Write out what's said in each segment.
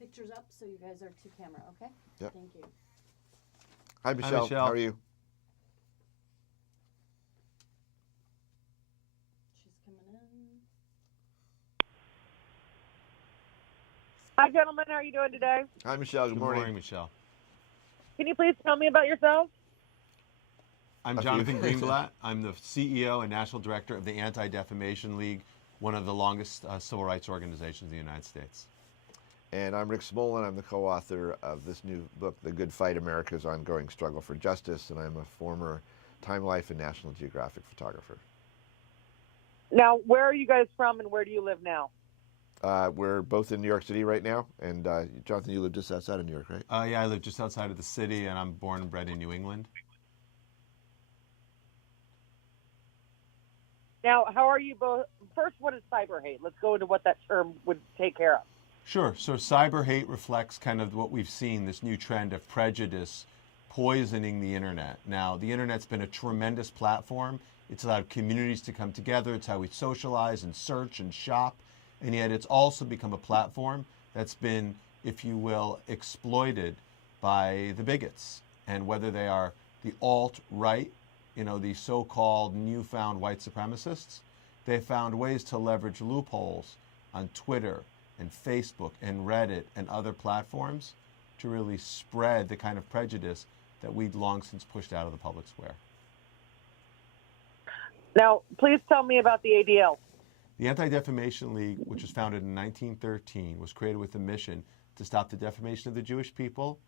pictures up so you guys are to camera, okay? Yep. Thank you. Hi, Michelle. Michelle. How are you? She's coming in. Hi, gentlemen. How are you doing today? Hi, Michelle. Good morning. Michelle. Can you please tell me about yourself? I'm Jonathan Greenblatt. I'm the CEO and National Director of the Anti-Defamation League, one of the longest civil rights organizations in the United States. And I'm Rick Smolin. I'm the co-author of this new book, The Good Fight, America's Ongoing Struggle for Justice, and I'm a former Time Life and National Geographic photographer. Now, where are you guys from and where do you live now? We're both in New York City right now, and Jonathan, you live just outside of New York, right? Yeah, I live just outside of the city, and I'm born and bred in New England. Now, how are you both? First, what is cyber hate? Let's go into what that term would take care of. Sure. So cyber hate reflects kind of what we've seen, this new trend of prejudice poisoning the internet. Now, the internet's been a tremendous platform. It's allowed communities to come together. It's how we socialize and search and shop. And yet it's also become a platform that's been, if you will, exploited by the bigots. And whether they are the alt-right, the so-called newfound white supremacists, they found ways to leverage loopholes on Twitter and Facebook and Reddit and other platforms to really spread the kind of prejudice that we'd long since pushed out of the public square. Now, please tell me about the ADL. The Anti-Defamation League, which was founded in 1913, was created with a mission to stop the defamation of the Jewish people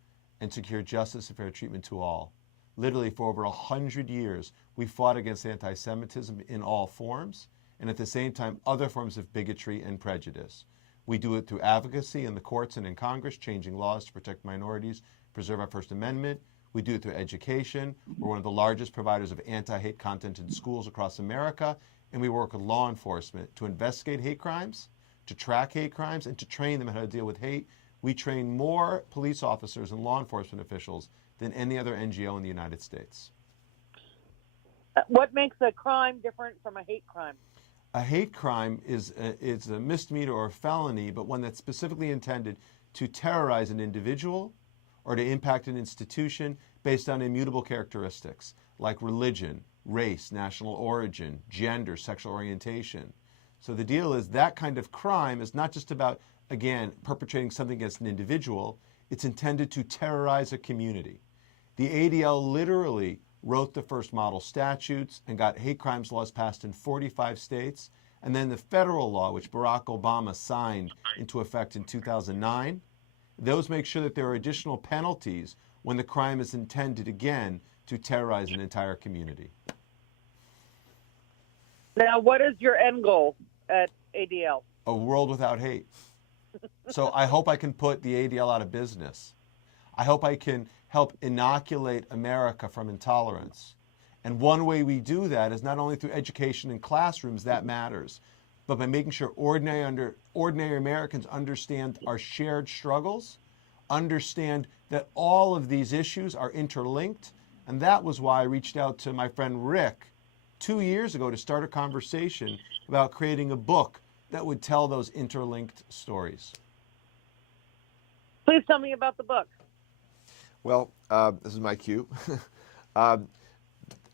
and secure justice and fair treatment to all. Literally, for over 100 years, we fought against anti-Semitism in all forms, and at the same time, other forms of bigotry and prejudice. We do it through advocacy in the courts and in Congress, changing laws to protect minorities, preserve our First Amendment. We do it through education. We're one of the largest providers of anti-hate content in schools across America, and we work with law enforcement to investigate hate crimes, to track hate crimes, and to train them how to deal with hate. We train more police officers and law enforcement officials than any other NGO in the United States. What makes a crime different from a hate crime? A hate crime is a misdemeanor or a felony, but one that's specifically intended to terrorize an individual or to impact an institution based on immutable characteristics like religion, race, national origin, gender, sexual orientation. So the deal is that kind of crime is not just about, again, perpetrating something against an individual. It's intended to terrorize a community. The ADL literally wrote the first model statutes and got hate crimes laws passed in 45 states. And then the federal law, which Barack Obama signed into effect in 2009, those make sure that there are additional penalties when the crime is intended, again, to terrorize an entire community. Now, what is your end goal at ADL? A world without hate. So I hope I can put the ADL out of business. I hope I can help inoculate America from intolerance. And one way we do that is not only through education in classrooms, that matters, but by making sure ordinary Americans understand our shared struggles, understand that all of these issues are interlinked. And that was why I reached out to my friend Rick 2 years ago to start a conversation about creating a book that would tell those interlinked stories. Please tell me about the book. Well, this is my cue.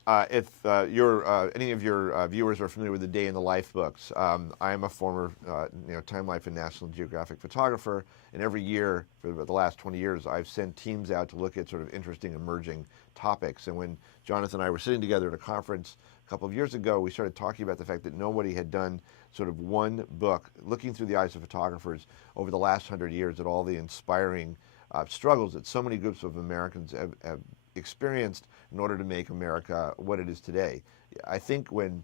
If any of your viewers are familiar with the Day in the Life books, I am a former Time Life and National Geographic photographer, and every year for the last 20 years, I've sent teams out to look at sort of interesting emerging topics. And when Jonathan and I were sitting together at a conference a couple of years ago, we started talking about the fact that nobody had done sort of one book looking through the eyes of photographers over the last 100 years at all the inspiring struggles that so many groups of Americans have experienced in order to make America what it is today. I think when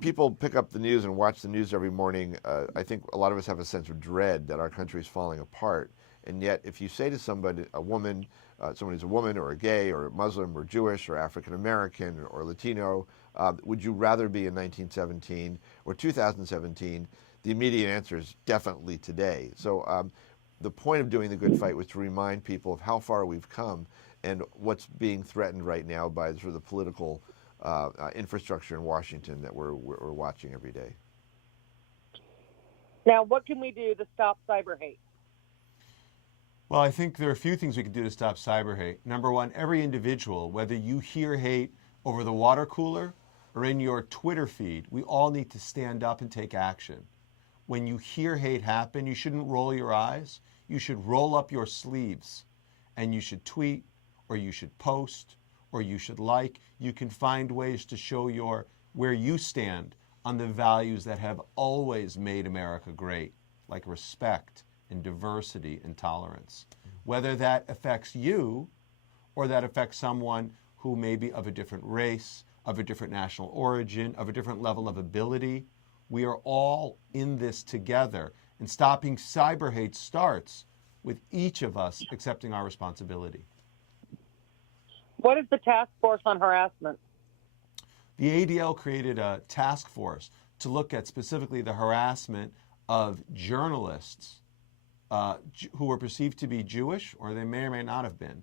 people pick up the news and watch the news every morning, I think a lot of us have a sense of dread that our country is falling apart. And yet, if you say to somebody, someone who's a woman or a gay or a Muslim or Jewish or African American or Latino, would you rather be in 1917 or 2017? The immediate answer is definitely today. So the point of doing the Good Fight was to remind people of how far we've come and what's being threatened right now by sort of the political infrastructure in Washington that we're watching every day. Now, what can we do to stop cyber hate? Well, I think there are a few things we can do to stop cyber hate. Number one, every individual, whether you hear hate over the water cooler or in your Twitter feed, we all need to stand up and take action. When you hear hate happen, you shouldn't roll your eyes. You should roll up your sleeves, and you should tweet, or you should post, or you should like. You can find ways to show where you stand on the values that have always made America great, like respect and diversity and tolerance. Whether that affects you or that affects someone who may be of a different race, of a different national origin, of a different level of ability, we are all in this together. And stopping cyber hate starts with each of us accepting our responsibility. What is the task force on harassment? The ADL created a task force to look at specifically the harassment of journalists who were perceived to be Jewish, or they may or may not have been,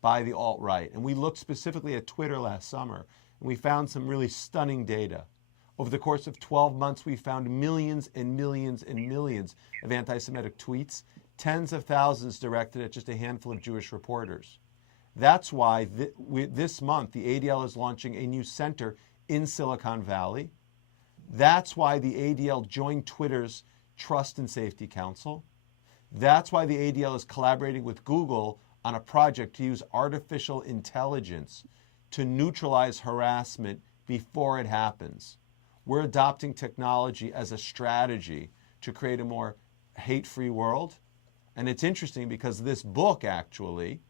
by the alt-right. And we looked specifically at Twitter last summer, and we found some really stunning data. Over the course of 12 months, we found millions and millions and millions of anti-Semitic tweets, tens of thousands directed at just a handful of Jewish reporters. That's why this month the ADL is launching a new center in Silicon Valley. That's why the ADL joined Twitter's Trust and Safety Council. That's why the ADL is collaborating with Google on a project to use artificial intelligence to neutralize harassment before it happens. We're adopting technology as a strategy to create a more hate-free world. And it's interesting because this book actually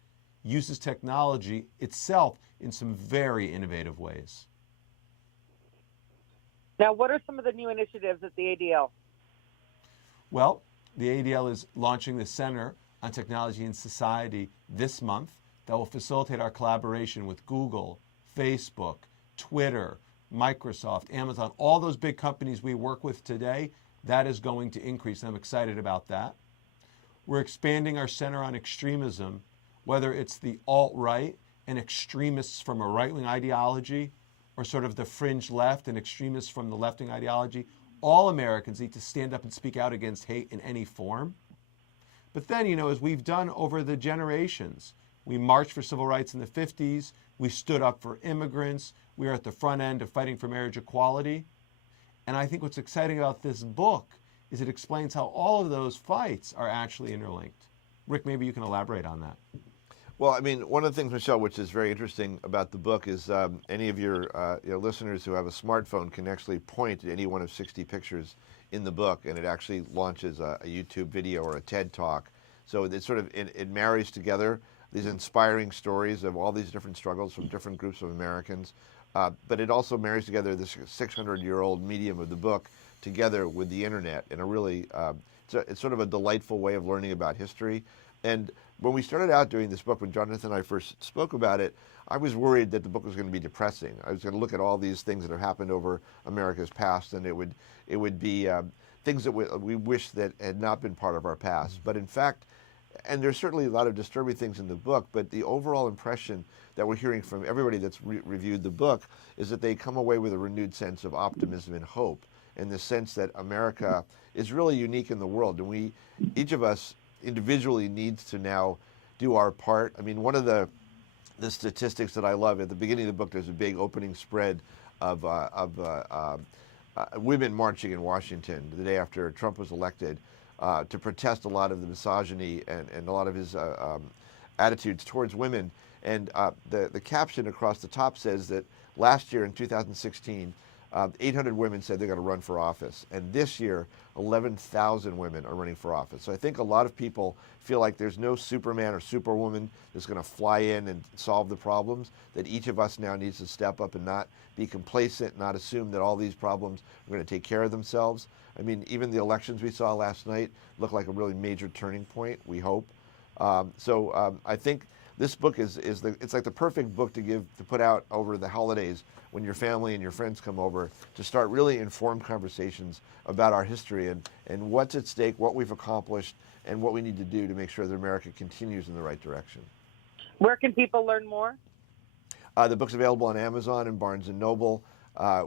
uses technology itself in some very innovative ways. Now, what are some of the new initiatives at the ADL? Well, the ADL is launching the Center on Technology and Society this month that will facilitate our collaboration with Google, Facebook, Twitter, Microsoft, Amazon, all those big companies we work with today. That is going to increase. I'm excited about that. We're expanding our Center on Extremism, whether it's the alt-right and extremists from a right-wing ideology, or sort of the fringe left and extremists from the left-wing ideology. All Americans need to stand up and speak out against hate in any form. But then, as we've done over the generations, we marched for civil rights in the 50s, we stood up for immigrants, we are at the front end of fighting for marriage equality. And I think what's exciting about this book is it explains how all of those fights are actually interlinked. Rick, maybe you can elaborate on that. Well, I mean, one of the things, Michelle, which is very interesting about the book is any of your listeners who have a smartphone can actually point at any one of 60 pictures in the book, and it actually launches a YouTube video or a TED Talk. So it marries together these inspiring stories of all these different struggles from different groups of Americans, but it also marries together this 600-year-old medium of the book together with the internet in a really, it's sort of a delightful way of learning about history. And when we started out doing this book, when Jonathan and I first spoke about it, I was worried that the book was going to be depressing. I was going to look at all these things that have happened over America's past, and it would be things that we wish that had not been part of our past. But in fact, and there's certainly a lot of disturbing things in the book, but the overall impression that we're hearing from everybody that's reviewed the book is that they come away with a renewed sense of optimism and hope, in the sense that America is really unique in the world, and each of us individually needs to now do our part. I mean, one of the statistics that I love, at the beginning of the book, there's a big opening spread of women marching in Washington the day after Trump was elected to protest a lot of the misogyny and a lot of his attitudes towards women. And the caption across the top says that last year in 2016, 800 women said they're going to run for office. And this year, 11,000 women are running for office. So I think a lot of people feel like there's no Superman or Superwoman that's going to fly in and solve the problems, that each of us now needs to step up and not be complacent, not assume that all these problems are going to take care of themselves. I mean, even the elections we saw last night look like a really major turning point, we hope. I think this book it's like the perfect book to put out over the holidays when your family and your friends come over, to start really informed conversations about our history and what's at stake, what we've accomplished, and what we need to do to make sure that America continues in the right direction. Where can people learn more? The book's available on Amazon and Barnes & Noble.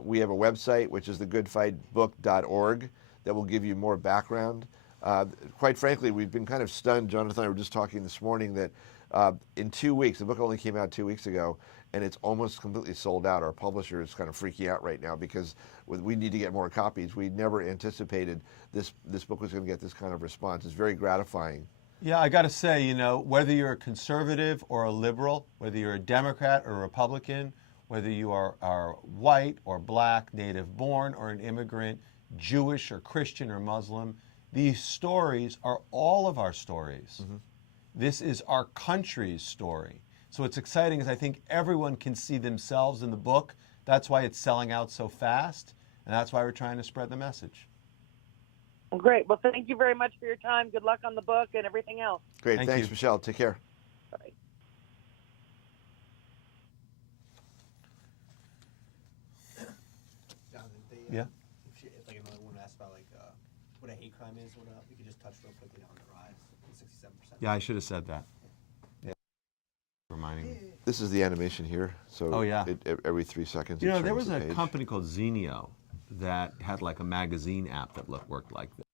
We have a website, which is thegoodfightbook.org. that will give you more background. Quite frankly, we've been kind of stunned. Jonathan and I were just talking this morning that in 2 weeks, the book only came out 2 weeks ago, and it's almost completely sold out. Our publisher is kind of freaking out right now because we need to get more copies. We never anticipated this book was going to get this kind of response. It's very gratifying. Yeah, I got to say, you know, whether you're a conservative or a liberal, whether you're a Democrat or a Republican, whether you are white or black, native born or an immigrant, Jewish or Christian or Muslim, these stories are all of our stories. Mm-hmm. This is our country's story. So what's exciting is I think everyone can see themselves in the book. That's why it's selling out so fast, and that's why we're trying to spread the message. Well, great. Well, thank you very much for your time. Good luck on the book and everything else. Great. Thank Thanks, you. Michelle. Take care. Bye. Yeah. If like another one asked about like what a hate crime is, we could just touch real quickly on the rise, 67%. Yeah, I should have said that. Yeah. Reminding me. This is the animation here. So Oh, yeah. Every 3 seconds. You it know, there turns was the a page. company called Zenio that had like a magazine app that worked like this.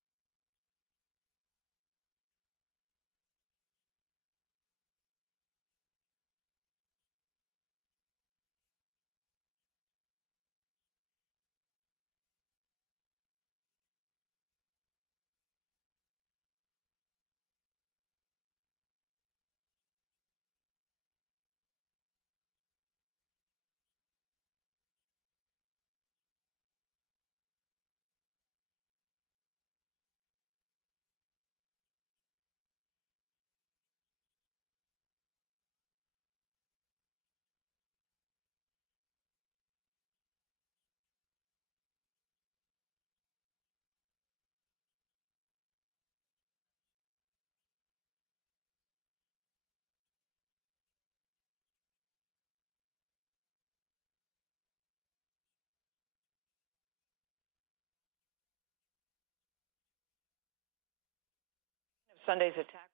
Sunday's attack.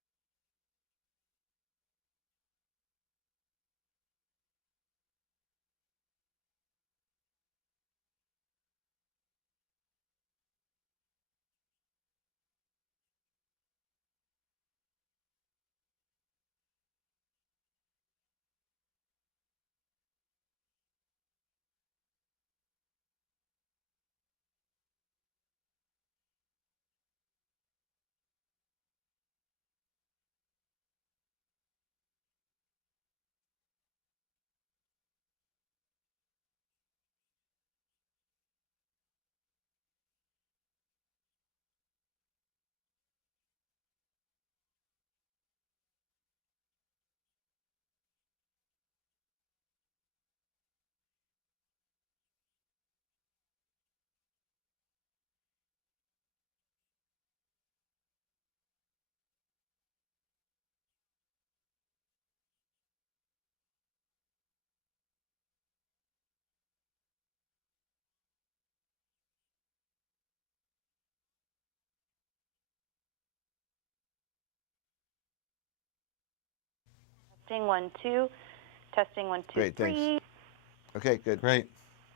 Testing 1 2. Testing 1 2 Great, 3. thanks. Okay, good. Great.